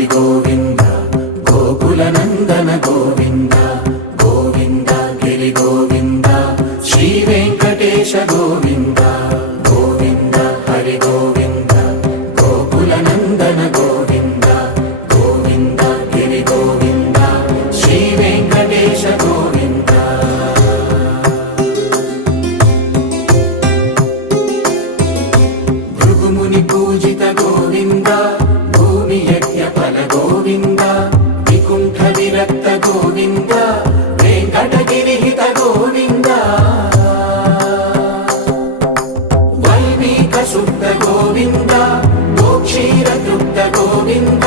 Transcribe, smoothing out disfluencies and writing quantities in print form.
హరి గోవింద గోకుల నందన గోవింద గోవింద గిరి గోవింద శ్రీ వెంకటేశ గోవింద గోవింద హరి గోవింద గోకుల నందన గోవింద గోవింద గిరి గోవింద శ్రీ వెంకటేశ గోవింద భృగుముని పూజిత గోవింద భూమి యజ్ఞ ఫల గోవింద వికుంఠ విరక్త గోవింద వెంకటగిరి హిత గోవింద వల్మీక శుద్ధ గోవింద గోక్షీర తృప్త గోవింద